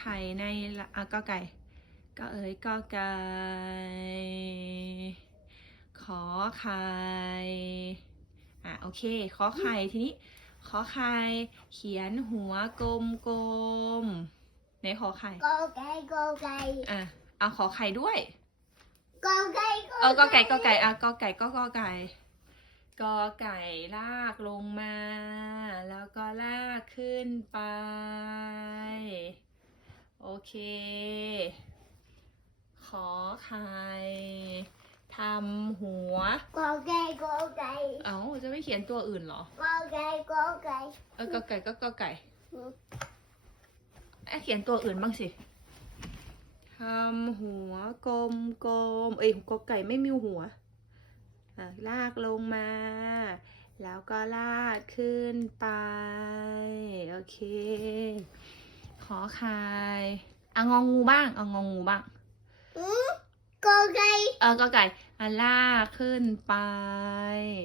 ไข่ในละอะก็ไก่ ก็เอ๋ยก็ไก่ ขอไข่ อะโอเค ขอไข่ทีนี้ ขอไข่ เขียนหัวกลมๆไหนขอไข่ กอไก่กอไก่อะเอาขอไข่ด้วย กอไก่เออก็ไก่ก็ไก่อะก็ไก่ก็ก็ไก่ก็ไก่ลากลงมา แล้วก็ลากขึ้นไป โอเค ขอไข่ทำหัว กอไก่กอไก่เอ้าจะไม่เขียนตัวอื่นเหรอ กอไก่กอไก่เออก็ไก่ก็ก็ไก่อืมเอ้ยเขียนตัวอื่นบ้างสิทำหัวกลมกลมๆเอ้ยก็ไก่ไม่มีหัวอะลากลงมา แล้วก็ลากขึ้นไป โอเค ขอไข่อะงองูบ้าง เอางองูบ้างอืมกอไก่ เออก็ไก่อะลากขึ้นไป